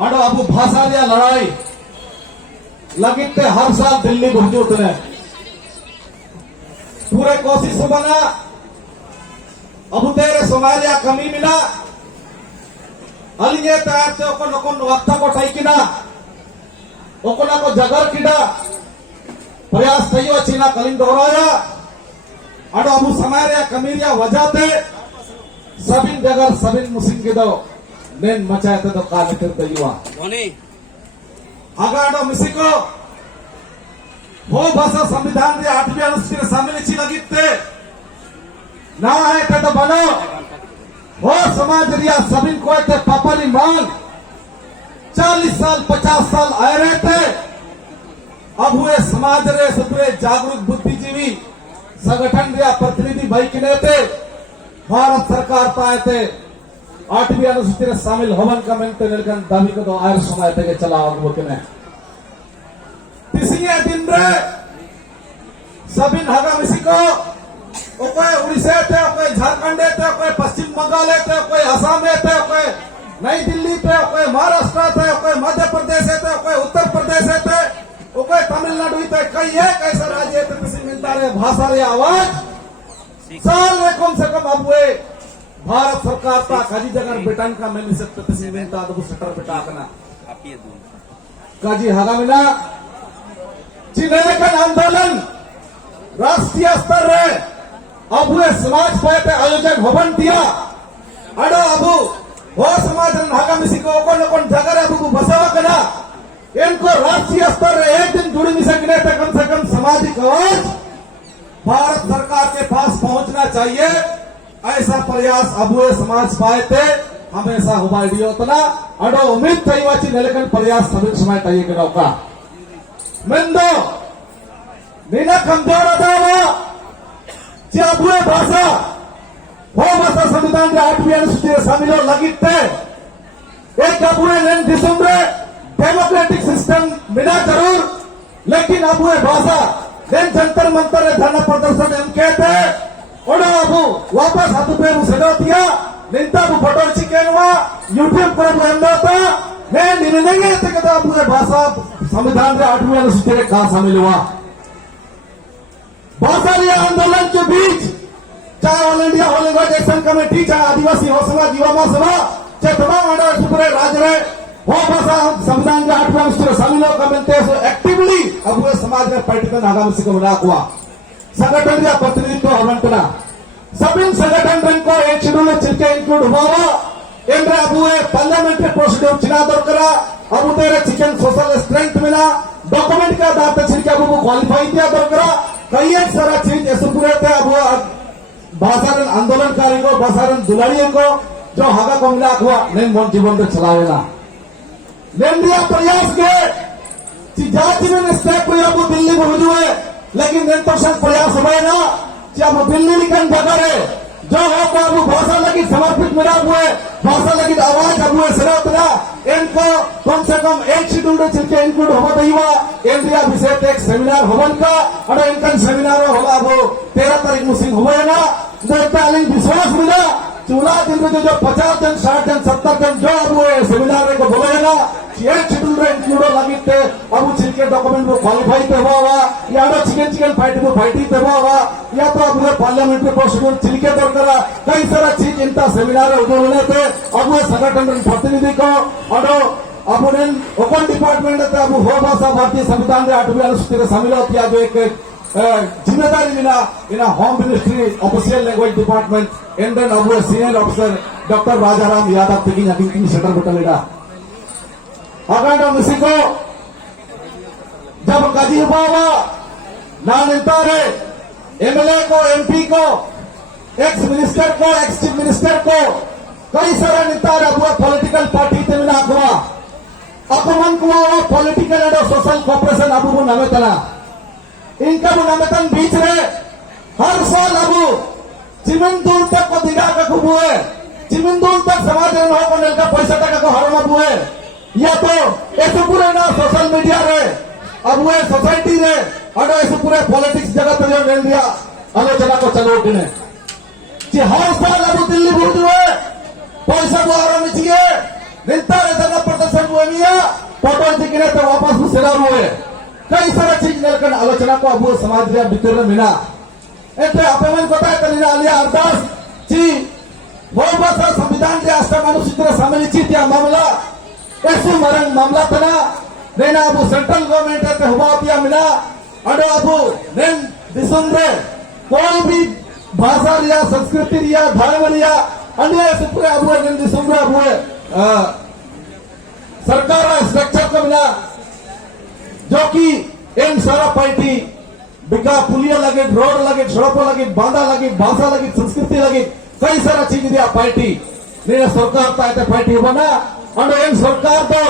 और अब भाषा दिया लड़ाई लगिते हर साल दिल्ली भुजूत ने पूरे कोशिश बना अब तेरे सोमालिया कमी मिला अलिए तैयार से ओको वक्ता को टाइकिना ओकोना को जगर किडा प्रयास तैयो चीना कलिंग दोहराया और अब समारिया कमीरिया वजाते सबिन जगर सबिन मुसिंग के दो नेन मचाते तो काले करते युवा आगाडो मिसिको हो भाषा संविधान रे 8वीं अनुच्छेद सम्मिलित लगिते ना है तो बनो हो समाज रिया सबिन को ते पापली मांग 40 साल 50 साल आए रहते अब हुए समाज रे सुपुरे जागरूक बुद्धिजीवी संगठन रिया प्रतिनिधि भाई किने थे भारत सरकार पाए थे 8वीं अनुसूचित शामिल होवन का मेंटे निलकन दावी को तो आयर समय तक चला वो किने तीसरे दिन रे सबिन हगा मिसिको कोई उड़ीसा थे कोई झारखंड थे कोई पश्चिम बंगाल थे कोई असम थे कोई नई दिल्ली थे कोई महाराष्ट्र थे कोई मध्य प्रदेश थे कोई उत्तर प्रदेश थे कोई तमिलनाडु थे कई है कैसा राज्य थे किसी मिलता रहे भाषा रे आवाज साल में कम से कम अब हुए भारत सरकार का काजी जगह बेटन का मैं मिलता किसी मिलता तो सटर बेटा करना काजी हगा मिला चिन्हन आंदोलन राष्ट्रीय स्तर रे अब हुए समाज पाते आयोजन भवन दिया अडो अबू वो समाज हागा मिसी को कौन जगह अबू बसावा करा इनको राष्ट्रीय स्तर रे एक दिन जुड़ी मिसे गिने तो कम से कम सामाजिक आवाज भारत सरकार के पास पहुंचना चाहिए ऐसा प्रयास अब हुए समाज पाते हमेशा हुआ उतना अडो उम्मीद कई वाची नेलकन प्रयास सभी समय टाइए के नौका मंदो नीना कमजोर अदावा हुए भाषा हो भाषा संविधान के 8वीं अनुसूचित शामिल लगिते एक अबुए लेन दिसंबर डेमोक्रेटिक सिस्टम मिला जरूर लेकिन अब हुए भाषा लेन जंतर मंतर धरना प्रदर्शन एम कहते ओडो अबू वापस हाथ पे मुझे दिया निंता अबू फोटो चिकेन हुआ यूट्यूब पर एमता मैं निर्णय कहता अब हुए भाषा संविधान के 8वीं अनुसूचित कहा शामिल हुआ भाषा आंदोलन के बीच चाहे all India all India action committee चाहे आदिवासी हौसला जीवामा सभा चाहे तमाम पूरे राज्य में हो भाषा संविधान के 8वें अनुच्छेद शामिल होते एक्टिवली अब हुए समाज में पर्यटन आगामी को मिला हुआ संगठन या प्रतिनिधित्व हवंतना सभी संगठन को एक शेड्यूल चिल्के इंक्लूड हुआ एंड्रे अब हुए पार्लियामेंट्री प्रोसीड्यूर चिना दरकरा अब तेरे चिकन सोशल स्ट्रेंथ मिला डॉक्यूमेंट का आधार पर छिड़के अब क्वालिफाई किया दरकरा कई एक सारा चीज ऐसे पूरे थे अब भाषारण आंदोलनकारी को भाषारण दुलारियों को जो हागा को मिला हुआ नहीं मन जीवन में चलावेगा लेंदिया प्रयास के जाति में स्टेप को अब दिल्ली में हुए लेकिन निर्तोषण प्रयास हुए ना जब दिल्ली निकल जगह है जो हो को अब भाषा लगी समर्पित मिला हुए भाषा लगी आवाज अब हुए सिरा इनको कम से कम एक शेड्यूल चिल्के इंक्लूड होगा हुआ इंडिया विषय एक सेमिनार होवन का और इनका सेमिनार होगा वो 13 तारीख मुस्लिम हुए ना जो विश्वास मिला 14 दिन में जो 50 जन 60 जन 70 जन जो अब हुए सेमिनार को बोलेगा एक शेड्यूल इंक्लूड लगी थे अब चिल्के डॉक्यूमेंट को क्वालिफाई पे हुआ या चिकन फाइट को फाइटिंग पे हुआ या तो अब हुए पार्लियामेंट्री प्रोसीड्यूर चिल्के दरकरा कई सारा चीज इनका सेमिनार उन्होंने थे अब हुए संगठन प्रतिनिधि को और अब ओपन डिपार्टमेंट अब हो भाषा भारतीय संविधान के 8वीं अनुसूचित शामिल किया जो एक जिम्मेदारी मिला in home ministry official language department Indian अब हुए senior officer doctor Rajaram Yadav तकिंग सेंटर बटलेगा अगर मिसिको जब काजी हुआ ना निंता रहे एमएलए को एमपी को एक्स मिनिस्टर को एक्स चीफ मिनिस्टर को कई सारा नेता अब पॉलिटिकल पार्टी ते मिला हुआ अपमान को पॉलिटिकल एंड सोशल कॉर्पोरेशन अब नमेतना इनका नमेतन बीच रहे हर साल अब चिमिंदूल तक को दिगा का खूब हुए चिमिंदूल तक समाज को मिलकर पैसा टका को हरम हुए या तो ऐसे पूरे ना सोशल मीडिया रहे अब हुए सोसाइटी रहे और ऐसे पूरे पॉलिटिक्स जगत में मिल दिया आलोचना को चलो हर साल अब दिल्ली भूत हुए पैसा को हरम फोटो दिखने तो वापस सेरा हुए कई सारा चीज नेलकन आलोचना को अब समाज रे बितर मिना एटे अपेमन कोता तलिना आलिया अरदास ची वो बस संविधान के आस्था अनुसूचित सामिल त्या मामला ऐसे मरंग मामला तना नेना अब सेंट्रल गवर्नमेंट है हुआ मिला अडो अब नेन दिसम रे कोई भी भाषा रिया संस्कृति रिया धर्म रिया अन्य सुपुरे अब नेन दिसम रे अब सरकार स्ट्रक्चर को मिला जो कि इन सारा पार्टी बिका पुलिया लगे रोड लगे सड़कों लगे बांधा लगे भाषा लगे संस्कृति लगे कई सारा चीज दिया पार्टी नहीं सरकार ताते पार्टी बना और इन सरकार तो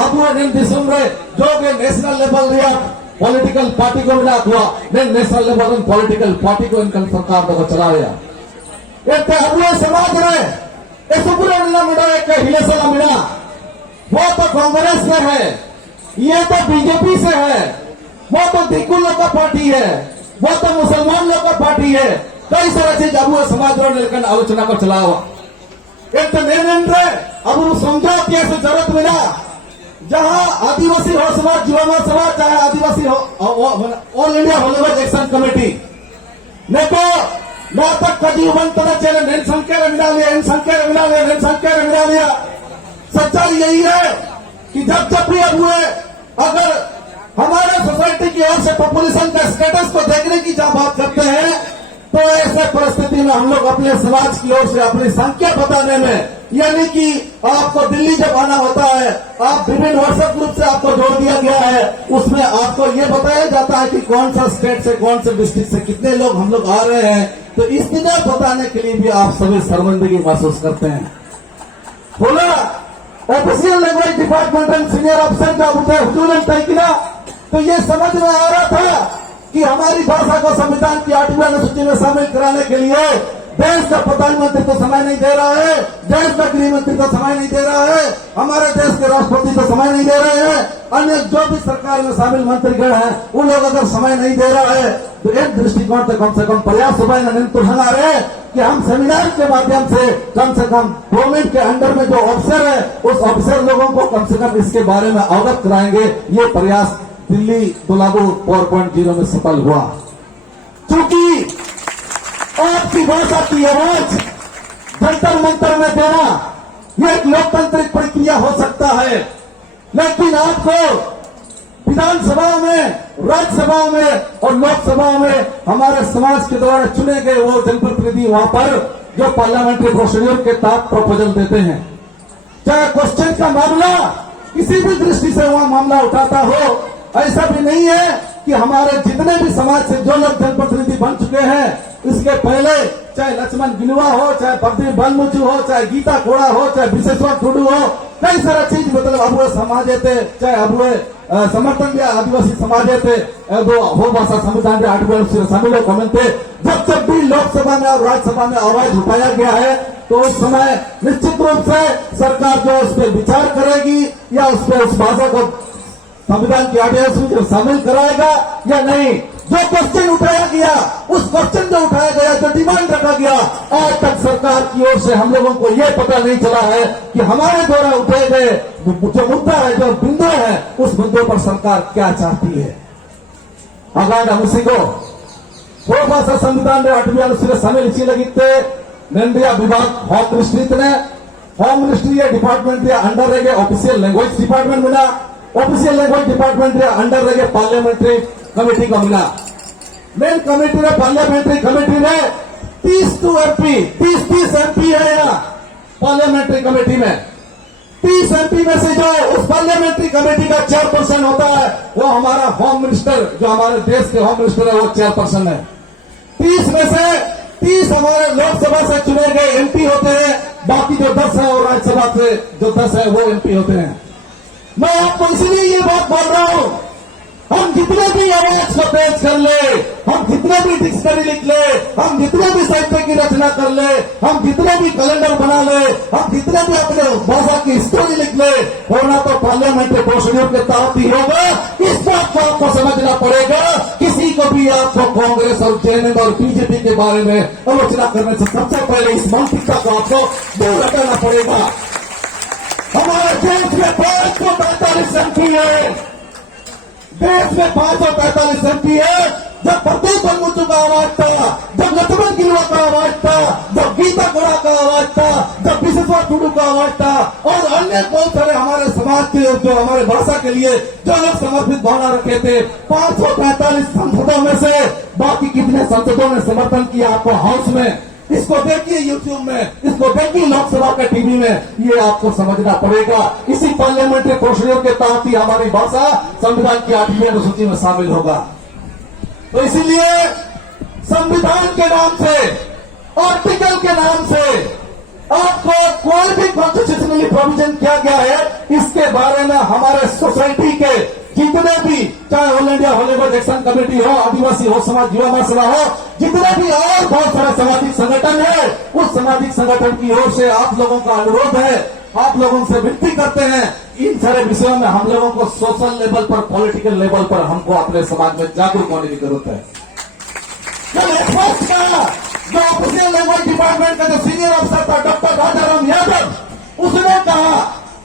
अब इन दिसम रे जो के नेशनल लेवल रिया पॉलिटिकल पार्टी को मिला हुआ नहीं national level in political party को इनका सरकार को चला रहा ये अब समाज रे ये सुपुरे मिला मिला एक हिले से मिला वो तो कांग्रेस में है ये तो बीजेपी से है वो तो दिक्कू लोग का पार्टी है वो तो मुसलमान लोग का पार्टी है कई सारा चीज अब समाज लेकर आलोचना को चला हुआ एक तो नेनेंद्र अब समझौते से जरूरत मिला जहां आदिवासी हो समाज युवा समाज चाहे आदिवासी हो ऑल इंडिया होलीवुड एक्शन कमेटी ने तो ना तक कभी बनता चले नेन संख्या मिला लिया इन संख्या मिला लिया नेन संख्या मिला लिया सच्चाई यही है कि जब भी अब हुए अगर हमारे सोसाइटी की ओर से पॉपुलेशन का स्टेटस को देखने की जब बात करते हैं तो ऐसे परिस्थिति में हम लोग अपने समाज की ओर से अपनी संख्या बताने में यानी कि आपको दिल्ली जब आना होता है आप विभिन्न व्हाट्सएप ग्रुप से आपको जोड़ दिया गया है उसमें आपको ये बताया जाता है कि कौन सा स्टेट से कौन से डिस्ट्रिक्ट से कितने लोग हम लोग आ रहे हैं तो इसलिए बताने के लिए भी आप सभी शर्मिंदगी महसूस करते हैं बोला official language department and senior अफसर जब उठे हुजूरन तय किया तो ये समझ में आ रहा था कि हमारी भाषा को संविधान की 8वीं अनुसूची में शामिल कराने के लिए देश का प्रधानमंत्री तो समय नहीं दे रहा है देश का गृह मंत्री तो समय नहीं दे रहा है हमारे देश के राष्ट्रपति तो समय नहीं दे रहे हैं अन्य जो भी सरकार में शामिल मंत्रीगण हैं उन लोग अगर समय नहीं दे रहा है तो एक दृष्टिकोण से कम प्रयास सुबह तो हंगा रहे कि हम सेमिनार के माध्यम से कम गवर्नमेंट के अंडर में जो ऑफिसर है उस ऑफिसर लोगों को कम से कम इसके बारे में अवगत कराएंगे ये प्रयास दिल्ली दुलागू 4.0 में सफल हुआ क्योंकि आपकी भाषा की आवाज जंतर मंतर में देना यह एक लोकतांत्रिक प्रक्रिया हो सकता है लेकिन आपको विधानसभा में राज्यसभा में और लोकसभा में हमारे समाज के द्वारा चुने गए वो जनप्रतिनिधि वहां पर जो पार्लियामेंट्री प्रोसीड्यूर के तहत प्रपोजल देते हैं चाहे क्वेश्चन का मामला किसी भी दृष्टि से वहां मामला उठाता हो ऐसा भी नहीं है कि हमारे जितने भी समाज से जो लोग जनप्रतिनिधि बन चुके हैं इसके पहले चाहे लक्ष्मण गिलवा हो चाहे बद्री बलमुचू हो चाहे गीता कोड़ा हो चाहे विशेश्वर टुडू हो कई सारा चीज मतलब अब वो समाज थे चाहे अब वो समर्थन दिया आदिवासी समाज थे हो भाषा संविधान के 8वीं अनुसूची शामिल कमेंट थे जब भी लोकसभा में और राज्यसभा में आवाज उठाया गया है तो उस समय निश्चित रूप से सरकार जो उस पर विचार करेगी या उस पर उस भाषा को संविधान की 8वीं अनुसूची में शामिल कराएगा या नहीं जो क्वेश्चन उठाया गया उस क्वेश्चन जो उठाया गया जो डिमांड रखा गया आज तक सरकार की ओर से हम लोगों को यह पता नहीं चला है कि हमारे द्वारा उठाए गए जो मुद्दा है जो बिंदु है उस बिंदु पर सरकार क्या चाहती है अगाड मुसी को हो भाषा संविधान में 8वीं अनुसूची शामिल इसी लगिते नेंद्रिया विभाग होम मिनिस्ट्री ने होम मिनिस्ट्री डिपार्टमेंट अंडर रहे ऑफिशियल लैंग्वेज डिपार्टमेंट मिला ऑफिशियल लैंग्वेज डिपार्टमेंट अंडर रहे पार्लियामेंट्री कमेटी को मिला मेन कमेटी में पार्लियामेंट्री कमेटी में 30 एमपी है यहाँ पार्लियामेंट्री कमेटी में 30 एमपी में से जो उस पार्लियामेंट्री कमेटी का चेयरपर्सन होता है वो हमारा होम मिनिस्टर जो हमारे देश के होम मिनिस्टर है वो चेयरपर्सन है 30 में से 30 हमारे लोकसभा से चुने गए एमपी होते हैं बाकी जो 10 है और राज्यसभा से जो 10 है वो एमपी होते हैं मैं आपको इसलिए ये बात बोल रहा हूं हम जितने भी आवाज को तेज कर ले हम जितने भी डिक्शनरी लिख ले हम जितने भी साहित्य की रचना कर ले हम जितने भी कैलेंडर बना ले हम जितने भी अपने भाषा की स्टोरी लिख ले होना तो पार्लियामेंट्री प्रोसीड्यूर के तहत ही होगा इस बात को आपको समझना पड़ेगा किसी को भी आपको कांग्रेस और जेएनएम और बीजेपी के बारे में आलोचना करने से सबसे पहले इस मानसिकता को आपको दूर हटाना पड़ेगा हमारे देश में 545 एमपी लिए देश में 545 एमपी है। जब प्रदीप बंगुचू का आवाज था, जब लक्ष्मण गिलवा का आवाज था, जब गीता गोड़ा का आवाज था, जब विश्वेश्वर टुडू का आवाज था और अन्य बहुत सारे हमारे समाज के जो हमारे भाषा के लिए जो लोग समर्पित भावना रखे थे, 545 सांसदों में से बाकी कितने सांसदों ने समर्थन किया आपको हाउस में? इसको देखिए यूट्यूब में, इसको देखिए लोकसभा के टीवी में, ये आपको समझना पड़ेगा। इसी पार्लियामेंट्री प्रोसीजर के तहत ही हमारी भाषा संविधान की 8वीं अनुसूची में शामिल होगा। तो इसीलिए संविधान के नाम से, आर्टिकल के नाम से आपको कोई भी कॉन्स्टिट्यूशनली प्रोविजन किया गया है, इसके बारे में हमारे सोसाइटी के जितने भी, चाहे all India Hollywood action committee हो, आदिवासी हो समाज, युवा महासभा हो, जितने भी और बहुत सारे सामाजिक संगठन है, उस सामाजिक संगठन की ओर से आप लोगों का अनुरोध है, आप लोगों से विनती करते हैं, इन सारे विषयों में हम लोगों को सोशल लेवल पर, पॉलिटिकल लेवल पर हमको अपने समाज में जागरूक होने की जरूरत है। जब एयरफोर्स का जो ऑफिशियल लैंग्वेज डिपार्टमेंट का जो सीनियर अफसर था डॉक्टर राजाराम यादव, उसने कहा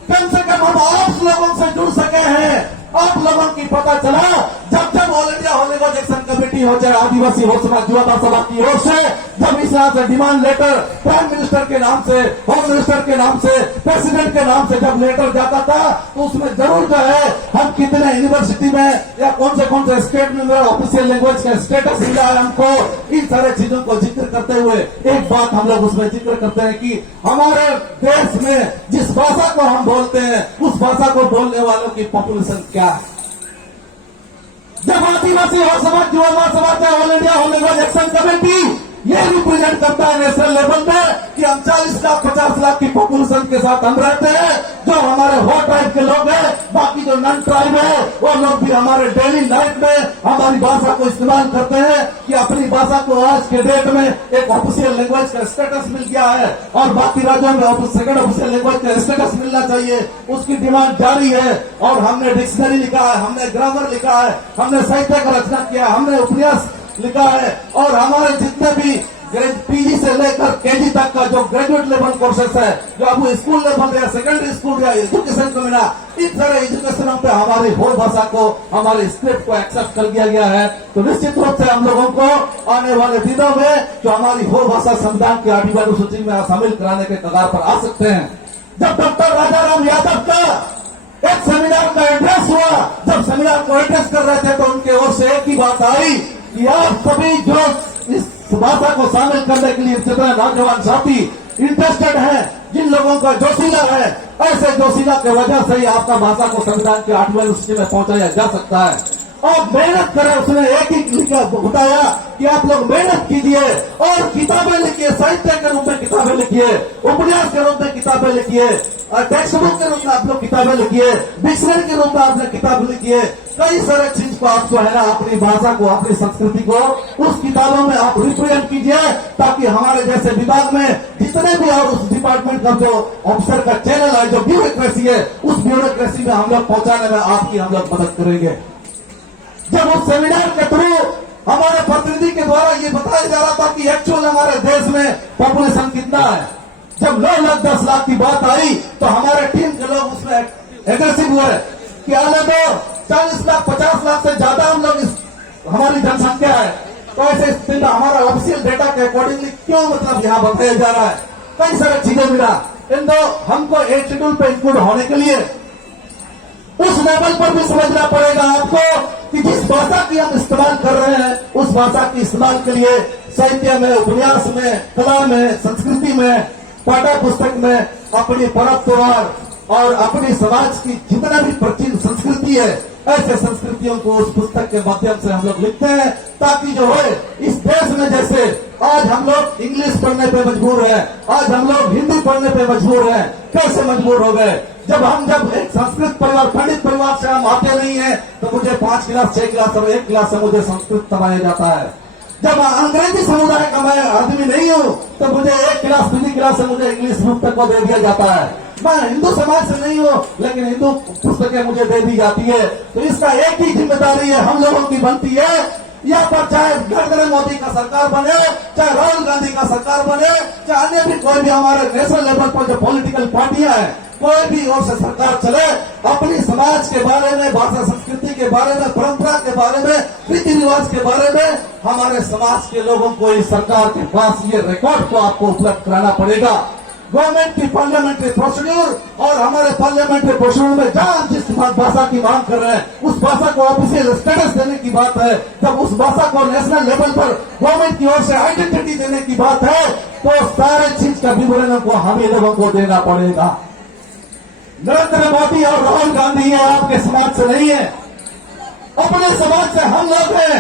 कम से कम हम आप लोगों से जुड़ सके हैं, आप लोगों की पता चला जब all India Hollywood action committee हो, चाहे आदिवासी हो समाज, युवा महासभा की ओर से जब इस तरह से डिमांड लेटर प्राइम मिनिस्टर के नाम से, होम मिनिस्टर के नाम से, प्रेसिडेंट के नाम से जब लेटर जाता था, तो उसमें जरूर जो है हम कितने यूनिवर्सिटी में या कौन से स्टेट में ऑफिशियल लैंग्वेज का स्टेटस मिला है हमको, इन सारे चीजों को जिक्र करते हुए एक बात हम लोग उसमें जिक्र करते हैं कि हमारे देश में जिस भाषा को हम बोलते हैं, उस भाषा को बोलने वालों की पॉपुलेशन क्या है। जब आदिवासी हो समाज, युवा महासभा, चाहे all India Hollywood action committee ये रिप्रेजेंट करता है नेशनल लेवल में कि हम 40 लाख 50 लाख की पॉपुलेशन के साथ हम रहते हैं, जो हमारे हो ट्राइब के लोग हैं, बाकी जो नॉन ट्राइब है वो लोग भी हमारे डेली लाइफ में हमारी भाषा को इस्तेमाल करते हैं कि अपनी भाषा को आज के डेट में एक ऑफिशियल लैंग्वेज का स्टेटस मिल गया है और बाकी राज्यों में सेकंड ऑफिशियल लैंग्वेज का स्टेटस मिलना चाहिए, उसकी डिमांड जारी है। और हमने डिक्शनरी लिखा है, हमने ग्रामर लिखा है, हमने साहित्य का रचना किया, हमने उपन्यास लिखा है और हमारे जितने भी पीजी से लेकर केजी तक का जो ग्रेजुएट लेवल कोर्सेस है, जो अब स्कूल लेवल या सेकेंडरी स्कूल या एजुकेशन को मिला, इन सारे एजुकेशनों पे हमारी होल भाषा को, हमारे स्क्रिप्ट को एक्सेप्ट कर दिया गया है। तो निश्चित रूप से हम लोगों को आने वाले दिनों में जो हमारी होल भाषा संविधान की 8वीं अनुसूची में शामिल कराने के कगार पर आ सकते हैं। जब डॉक्टर राजाराम यादव का एक सेमिनार का एड्रेस हुआ, जब सेमिनार को एड्रेस कर रहे थे तो उनके ओर से एक ही बात आई कि आप सभी जो इस भाषा को शामिल करने के लिए जितने नौजवान साथी इंटरेस्टेड हैं, जिन लोगों का जोशीला है, ऐसे जोशीला की वजह से ही आपका भाषा को संविधान की 8वीं अनुसूची में पहुंचाया जा सकता है। आप मेहनत करें, उसने एक ही बताया कि आप लोग मेहनत कीजिए और किताबें लिखिए, साहित्य के रूप में किताबें लिखिए, उपन्यास के रूप में किताबें लिखिए, टेक्स्ट बुक के रूप में आप लोग किताबें लिखिए, डिक्शनरी के रूप में आपने किताब लिखिए, कई सारे चीज को आप जो है ना अपनी भाषा को, अपनी संस्कृति को उस किताबों में आप रिप्रेजेंट कीजिए, ताकि हमारे जैसे विभाग में जितने भी और उस डिपार्टमेंट का जो ऑफिसर का चैनल है, जो ब्यूरोक्रेसी है, उस ब्यूरोक्रेसी में हम लोग पहुंचाने में आपकी हम लोग मदद करेंगे। जब उस सेमिनार के थ्रू हमारे प्रतिनिधि के द्वारा ये बताया जा रहा था कि एक्चुअल हमारे देश में पॉपुलेशन कितना है, जब 9 लाख 10 लाख की बात आई तो हमारे टीम के लोग उसमें एग्रेसिव हुए कि आने दो, 40 लाख 50 लाख से ज्यादा हम लोग हमारी जनसंख्या है, तो ऐसे स्थिति में हमारा ऑफिशियल डेटा के अकॉर्डिंगली क्यों मतलब यहाँ बताया जा रहा है, कई सारी चीजें मिला। इन दो हमको एक शेड्यूल पे इंक्लूड होने के लिए उस लेवल पर भी समझना पड़ेगा आपको कि जिस भाषा की हम इस्तेमाल कर रहे हैं, उस भाषा के इस्तेमाल के लिए साहित्य में, उपन्यास में, कला में, संस्कृति में, पाठ्य पुस्तक में अपनी परंपरा त्योहार और अपनी समाज की जितना भी प्राचीन संस्कृति है, ऐसे संस्कृतियों को उस पुस्तक के माध्यम से हम लोग लिखते हैं, ताकि जो है इस देश में जैसे आज हम लोग इंग्लिश पढ़ने पे मजबूर हैं, आज हम लोग हिंदी पढ़ने पे मजबूर हैं, कैसे मजबूर हो गए? जब एक संस्कृत परिवार, पंडित परिवार से हम आते नहीं है तो मुझे 5 क्लास 6 क्लास और 1 क्लास से मुझे संस्कृत पढ़ाया जाता है। जब अंग्रेजी समुदाय का मैं आदमी नहीं हूँ तो मुझे 1 क्लास 2 क्लास से मुझे इंग्लिश बुक तक को दे दिया जाता है। मैं हिंदू समाज से नहीं हूँ लेकिन हिंदू पुस्तकें मुझे दे दी जाती है। तो इसका एक ही जिम्मेदारी है हम लोगों की बनती है, यहाँ पर चाहे नरेंद्र मोदी का सरकार बने, चाहे राहुल गांधी का सरकार बने, चाहे अन्य भी कोई भी हमारे नेशनल लेवल पर जो पॉलिटिकल पार्टियां हैं, कोई भी ओर से सरकार चले, अपनी समाज के बारे में, भाषा संस्कृति के बारे में, परंपरा के बारे में, रीति रिवाज के बारे में हमारे समाज के लोगों को इस सरकार के पास ये रिकॉर्ड को आपको उपलब्ध कराना पड़ेगा। गवर्नमेंट की पार्लियामेंट्री प्रोसीड्यूर और हमारे पार्लियामेंट्री प्रोसीड्यूर में जहां जिस भाषा की मांग कर रहे हैं उस भाषा को ऑफिशियल स्टेटस देने की बात है, जब उस भाषा को नेशनल लेवल पर गवर्नमेंट की ओर से आइडेंटिटी देने की बात है तो सारे चीज का विवरण को हम ही लोगों को देना पड़ेगा। नरेंद्र मोदी और राहुल गांधी ये आपके समाज से नहीं है, अपने समाज से हम लोग हैं।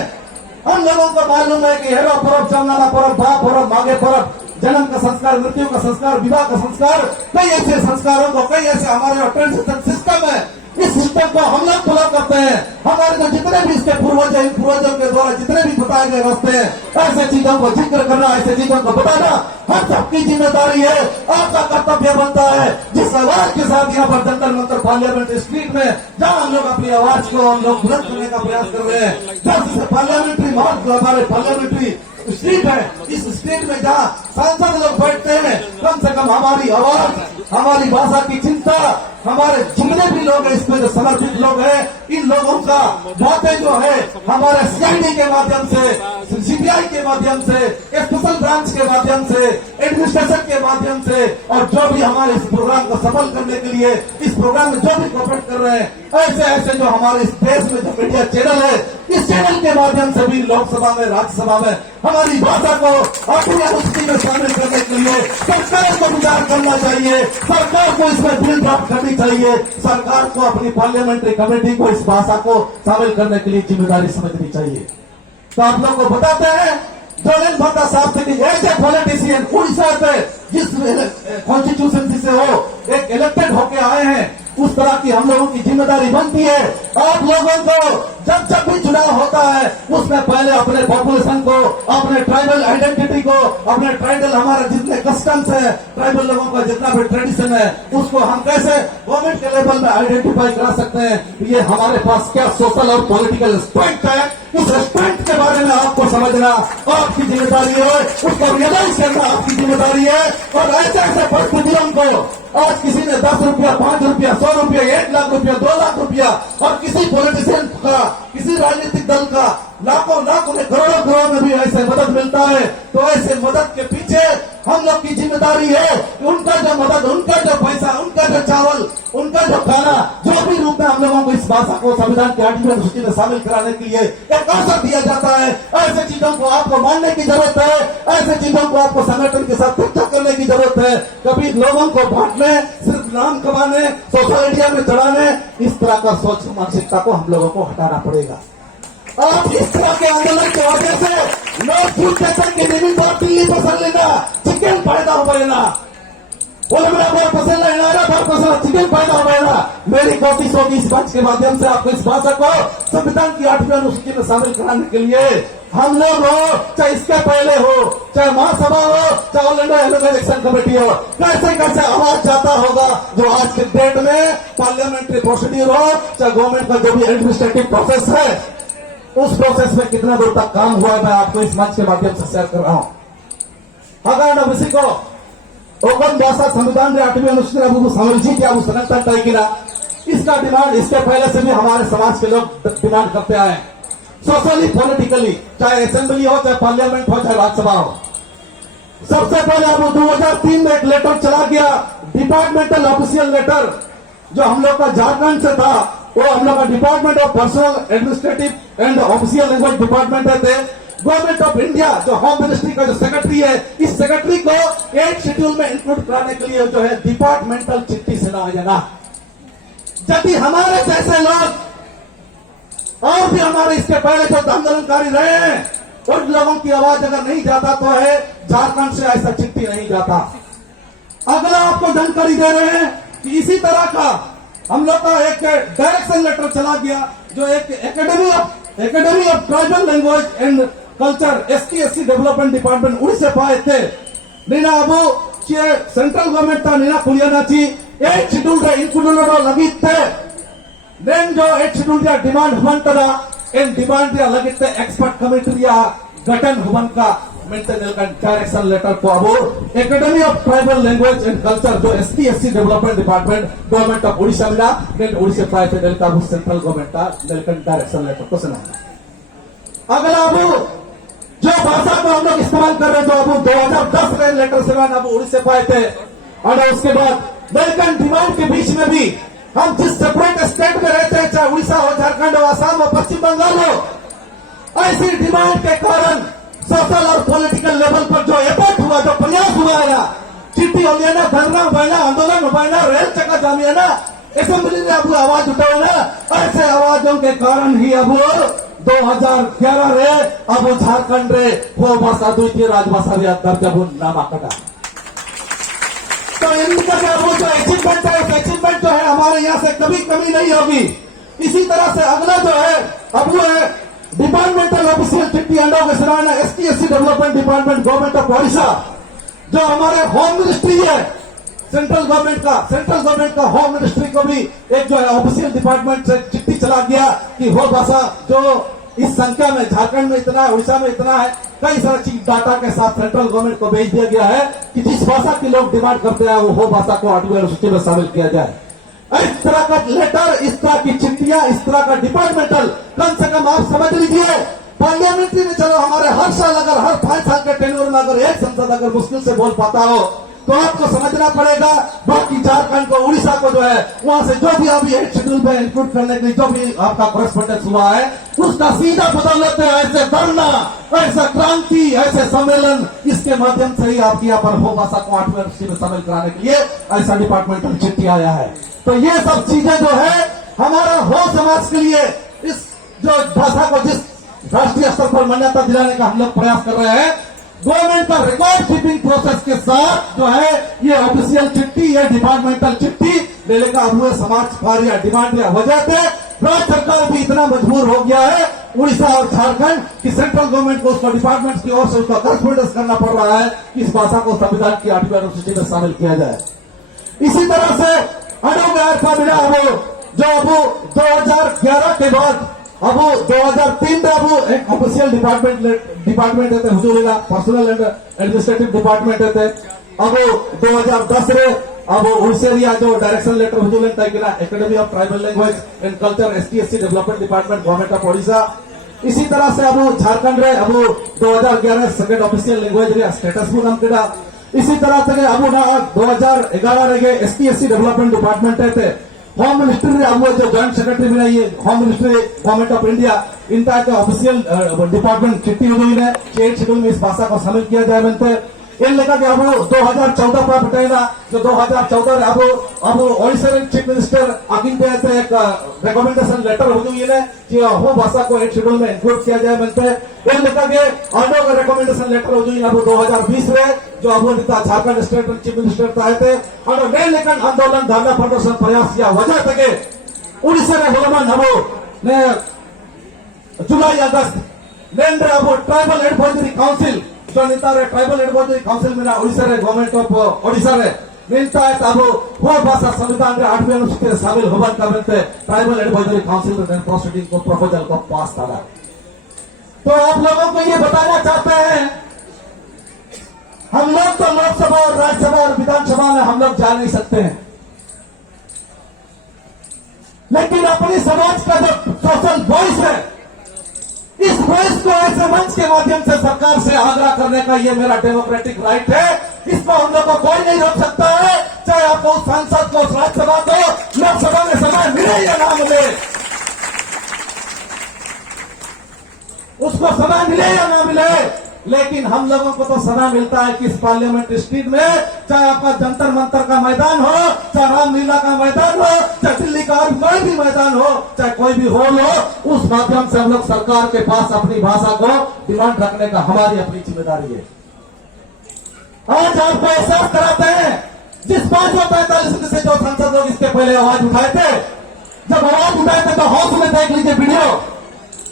हम लोगों को मालूम है कि हेरो पर्व, जमनाना पर्व, भा पर्व, माघे पर्व, जन्म का संस्कार, मृत्यु का संस्कार, विवाह का संस्कार, कई ऐसे संस्कारों को, कई ऐसे हमारे ट्रांजिशन सिस्टम है, इस सिस्टम को हम लोग फॉलो करते हैं। हमारे जो जितने भी इसके पूर्वज हैं, पूर्वजों के द्वारा जितने भी बताए गए रास्ते हैं, ऐसे चीजों को जिक्र करना, ऐसे चीजों को बताना हम सबकी जिम्मेदारी है, आपका कर्तव्य बनता है। जिस आवाज के साथ यहाँ पर जंतर मंतर पार्लियामेंट्री स्ट्रीट में जहाँ हम लोग अपनी आवाज को हम लोग बुलंद करने का प्रयास कर रहे हैं, जब पार्लियामेंट्री मार्ग हमारे पार्लियामेंट्री स्ट्रीट है, इस स्ट्रीट में जहाँ सांसद लोग बैठते हैं, कम से कम हमारी आवाज, हमारी भाषा की चिंता, हमारे जितने भी लोग हैं इसमें जो समर्पित लोग हैं, इन लोगों का बातें जो है हमारे सीआईडी के माध्यम से, सीबीआई के माध्यम से, स्पेशल ब्रांच के माध्यम से, एडमिनिस्ट्रेशन के माध्यम से, और जो भी हमारे इस प्रोग्राम को सफल करने के लिए इस प्रोग्राम में जो भी कोऑपरेट कर रहे हैं, ऐसे ऐसे जो हमारे इस देश में जो मीडिया चैनल है, इस चैनल के माध्यम से भी लोकसभा में, राज्यसभा में हमारी भाषा को आठवीं अनुसूची में शामिल करने के लिए सरकार को विचार करना चाहिए, सरकार को इसमें बिल ड्राफ्ट करनी चाहिए, सरकार को अपनी पार्लियामेंट्री कमेटी को इस भाषा को शामिल करने के लिए जिम्मेदारी समझनी चाहिए। तो आप लोग को बताते हैं, जोलेन भट्टा साहब थे एज ए पॉलिटिशियन उड़ीसा से जिस कॉन्स्टिट्यूशन से हो एक इलेक्टेड होके आए हैं, उस तरह की हम लोगों की जिम्मेदारी बनती है। आप लोगों को जब जब भी चुनाव होता है उसमें पहले अपने पॉपुलेशन को, अपने ट्राइबल आइडेंटिटी को, अपने ट्राइबल हमारे जितने कस्टम्स है, ट्राइबल लोगों का जितना भी ट्रेडिशन है, उसको हम कैसे गवर्नमेंट के लेवल में आइडेंटिफाई करा सकते हैं। ये हमारे पास क्या सोशल और पॉलिटिकल स्ट्रेंथ है, उस स्ट्रेंथ के बारे में आपको समझना आपकी जिम्मेदारी है, उसको रियलाइज करना आपकी जिम्मेदारी है। और ऐसे ऐसे परिस्थितियों को आज किसी ने 10 रुपया, 5 रुपया, 100 रुपया, 1 लाख रुपया, 2 लाख रुपया, और किसी पॉलिटिशियन का, किसी राजनीतिक दल का लाखों लाख उन्हें करोड़ों करोड़ में भी ऐसे मदद मिलता है, तो ऐसे मदद के पीछे हम लोग की जिम्मेदारी है कि उनका जो मदद, उनका जो पैसा, उनका जो चावल, उनका जो खाना, जो भी रूप में हम लोगों को इस भाषा को संविधान की 8वीं अनुसूची में शामिल कराने के लिए एक अवसर दिया जाता है। ऐसे चीजों को आपको मानने की जरूरत है, ऐसे चीजों को आपको संगठन के साथ चर्चा करने की जरूरत है। कभी लोगों को बांटने, सिर्फ नाम कमाने, सोशल मीडिया में चढ़ाने, इस तरह का सोच मानसिकता को हम लोगों को हटाना पड़ेगा। आप इस तरह के आंदोलन की वजह से लोग झूठ कहते हैं कि निमित बार दिल्ली पसंद लेना, चिकन पैदा हो गया, पोलमरा बार पसंद लेना, बार पसंद चिकन पैदा हो गया। मेरी कोशिश होगी इस मंच के माध्यम से आपको इस भाषा को संविधान की 8वीं अनुसूची में शामिल कराने के लिए हम लोग हो, चाहे इसके पहले हो, चाहे महासभा हो, चाहे ऑल इंडिया इलेक्शन कमेटी हो, कैसे कैसे आवाज जाता होगा जो आज के डेट में पार्लियामेंट्री प्रोसीड्यूर हो, चाहे गवर्नमेंट का जो भी एडमिनिस्ट्रेटिव प्रोसेस है, उस प्रोसेस में कितना दूर तक काम हुआ है मैं आपको इस मंच के माध्यम से शेयर कर रहा हूं। अगर ओबीसी को ओपन भाषा संविधान में 8वीं अनुसूची समझी क्या संगठन इसका डिमांड इसके पहले से भी हमारे समाज के लोग डिमांड करते आए, सोशली पॉलिटिकली, चाहे असेंबली हो, चाहे पार्लियामेंट हो, चाहे राज्यसभा हो। सबसे पहले अब 2003 में एक लेटर चला गया, डिपार्टमेंटल ऑफिशियल लेटर, जो हम लोग का झारखंड से था, वो हम लोग का department of personal administrative and official language department थे। गवर्नमेंट ऑफ इंडिया जो होम मिनिस्ट्री का जो सेक्रेटरी है, इस सेक्रेटरी को 8 शेड्यूल में इंक्लूड कराने के लिए जो है डिपार्टमेंटल चिट्ठी से ना यदि हमारे जैसे लोग और भी हमारे इसके पहले जो आंदोलनकारी रहे हैं, उन लोगों की आवाज अगर नहीं जाता तो है झारखंड से ऐसा चिट्ठी नहीं जाता। अगला आपको जानकारी दे रहे हैं कि इसी तरह का हम लोग का एक डायरेक्शन लेटर चला गया, जो एक academy of tribal language and culture ST/SC development department Orissa पाए थे नीना अबू सेंट्रल गवर्नमेंट था नीना कुलियानाची 8 शेड्यूल इंक्लूड लगी थे देन जो 8 शेड्यूल डिमांड हुआ इन डिमांड लगी थे एक्सपर्ट कमिटी गठन हुआ का डायरेक्शन लेटर को अब academy of tribal language and culture जो ST/SC development department government of Orissa मिला उड़ीसा प्राइवेट का सेंट्रल गवर्नमेंट का डायरेक्शन लेटर को सुना। अगला अब जो भाषा को हम लोग इस्तेमाल कर रहे हैं, जो अब 2010 में लेटर से अब उड़ीसा पाए थे, और उसके बाद वेलकम डिमांड के बीच में भी हम जिस सेपरेट स्टेट में रहते हैं, चाहे उड़ीसा हो, झारखंड हो, असम हो, पश्चिम बंगाल हो, ऐसी डिमांड के कारण सोशल और पॉलिटिकल लेवल पर जो एफर्ट हुआ, जो प्रयास हुआ है, चिट्ठी हो गया ना, धरना बना, आंदोलन बना, रेल चक्का जामिया ना, असेंबली में अब आवाज उठाओ ना, ऐसे आवाजों के कारण ही अब 2011 रे अब झारखंड रे वो भाषा द्वितीय राजभाषा दर्जा नाम आकटा। तो इनका क्या वो जो अचीवमेंट है, अचीवमेंट जो है हमारे यहाँ से कभी कमी नहीं होगी। इसी तरह से अगला जो है अब वो है डिपार्टमेंटल ऑफिशियल चिट्ठी ST/SC development department government of Odisha, जो हमारे होम मिनिस्ट्री है सेंट्रल गवर्नमेंट का होम मिनिस्ट्री को भी एक जो है ऑफिशियल डिपार्टमेंट से चिट्ठी चला गया कि वो भाषा जो इस संख्या में झारखंड में इतना है, उड़ीसा में इतना है, कई सारे चीज डाटा के साथ सेंट्रल गवर्नमेंट को भेज दिया गया है कि जिस भाषा की लोग डिमांड करते हैं वो भाषा को 8वीं अनुसूची में शामिल किया जाए। इस तरह का लेटर, इस तरह की चिट्ठियां, इस तरह का डिपार्टमेंटल कम से कम आप समझ लीजिए पार्लियामेंट्री में चलो हमारे हर साल अगर हर 5 साल के टेन्योर में अगर एक संसद अगर मुश्किल से बोल पाता हो तो आपको समझना पड़ेगा बाकी झारखंड को, उड़ीसा को जो है वहां से जो भी अभी 8 शेड्यूल में इंक्लूड करने के लिए जो भी आपका कॉरेस्पॉन्डेंस हुआ है उसका सीधा बदल लेते हैं। ऐसे धरना, ऐसा क्रांति, ऐसे सम्मेलन, इसके माध्यम से ही आपकी यहाँ पर हो भाषा को 8वीं अनुसूची में शामिल कराने के लिए ऐसा डिपार्टमेंटल चिट्ठी आया है। तो ये सब चीजें जो है हमारा हो समाज के लिए इस जो भाषा को जिस राष्ट्रीय स्तर पर मान्यता दिलाने का हम लोग प्रयास कर रहे हैं, गवर्नमेंट का रिकॉर्ड कीपिंग प्रोसेस के साथ जो है ये ऑफिशियल चिट्ठी, ये डिपार्टमेंटल चिट्ठी लेने का हुए समाज पर या डिमांड या वजह से राज्य सरकार भी इतना मजबूर हो गया है उड़ीसा और झारखंड कि सेंट्रल गवर्नमेंट को उसको डिपार्टमेंट की ओर से उसका करस्पॉन्डेंस करना पड़ रहा है कि इस भाषा को संविधान की 8वीं अनुसूची में शामिल किया जाए। इसी तरह से अडोगार का मिला जो अब 2011 के बाद अब 2003 में अब एक ऑफिशियल डिपार्टमेंट रहते हुजूरिला पर्सनल एंड एडमिनिस्ट्रेटिव डिपार्टमेंट रहते। अब 2010 रे अब उड़ीसा जो direction letter Hazur academy of tribal language and culture ST/SC development department government of Odisha. इसी तरह से अब झारखंड रे अब 2011 सेकेंड ऑफिशियल लैंग्वेज रे स्टेटस भी नाम केड़ा। इसी तरह से अब 2011 रे ST/SC डेवलपमेंट डिपार्टमेंट रहते होम मिनिस्ट्री अब जो जॉइंट सेक्रेटरी बना ये home ministry government of India इनका जो ऑफिशियल डिपार्टमेंट चिट्ठी हुई है 8 शेड्यूल में इस भाषा को शामिल किया जाए बनते इन लेकर के अब 2014 पर बताएगा जो 2014 अब ओडिशा चीफ मिनिस्टर आगिन पे एक रिकमेंडेशन लेटर हुई है कि वो भाषा को 8 शेड्यूल में इंक्लूड किया जाए बनते इन लेकर के ऑर्डर का रिकमेंडेशन लेटर हुई अब 2020 में जो अब झारखंड स्टेट चीफ मिनिस्टर आए थे और नए लेखन आंदोलन धरना प्रदर्शन प्रयास किया वजह तक उड़ीसा हम जुलाई अगस्त अब ट्राइबल एडवाइजरी काउंसिल जो नेता ट्राइबल एडवाइजरी काउंसिल में उड़ीसा गवर्नमेंट ऑफ ओडिशा मिलता है तब वो भाषा संविधान में 8वीं अनुसूची में शामिल होने का मिलते ट्राइबल एडवाइजरी काउंसिल में प्रोसीडिंग को प्रपोजल को पास करा। तो आप लोगों को ये बताना चाहते हैं हम लोग तो लोकसभा और राज्यसभा और विधानसभा में हम लोग जा नहीं सकते हैं, लेकिन अपनी समाज का जो सोशल वॉइस है इस वॉइस को ऐसे मंच के माध्यम से सरकार से आग्रह करने का ये मेरा डेमोक्रेटिक राइट है। इसको हम लोग को कोई नहीं रोक सकता है, चाहे आपको उस सांसद को, उस राज्यसभा को, लोकसभा में समय मिले या ना मिले, उसको समय मिले या ना मिले, लेकिन हम लोगों को तो समय मिलता है कि इस पार्लियामेंट स्ट्रीट में चाहे आपका जंतर मंतर का मैदान हो, चाहे रामलीला का मैदान हो, चाहे दिल्ली का कोई भी मैदान हो, चाहे कोई भी हॉल हो, उस माध्यम से हम लोग सरकार के पास अपनी भाषा को डिमांड रखने का हमारी अपनी जिम्मेदारी है। आज आपको एहसास कराते हैं जिस 545 से जो सांसद लोग इसके पहले आवाज उठाए थे, जब आवाज उठाए थे तो हाउस में देख लीजिए वीडियो,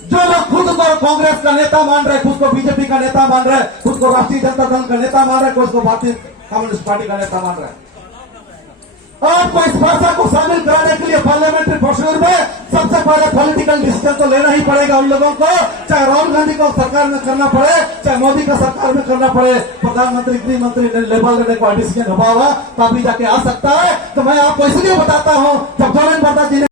जो लोग खुद को कांग्रेस का नेता मान रहे, खुद को बीजेपी का नेता मान रहे, खुद को राष्ट्रीय जनता दल का नेता मान रहे, खुद को भारतीय कम्युनिस्ट पार्टी का नेता मान रहे, आपको इस भाषा को शामिल कराने के लिए पार्लियामेंट्री प्रोसीजर में सबसे हमारे पॉलिटिकल डिसीजन तो लेना ही पड़ेगा उन लोगों को, चाहे राहुल गांधी को सरकार में करना पड़े, चाहे मोदी का सरकार में करना पड़े। प्रधानमंत्री गृह मंत्री लेवल में कोई डिसीजन हुआ तभी जाके आ सकता है। तो मैं आपको इसलिए बताता हूँ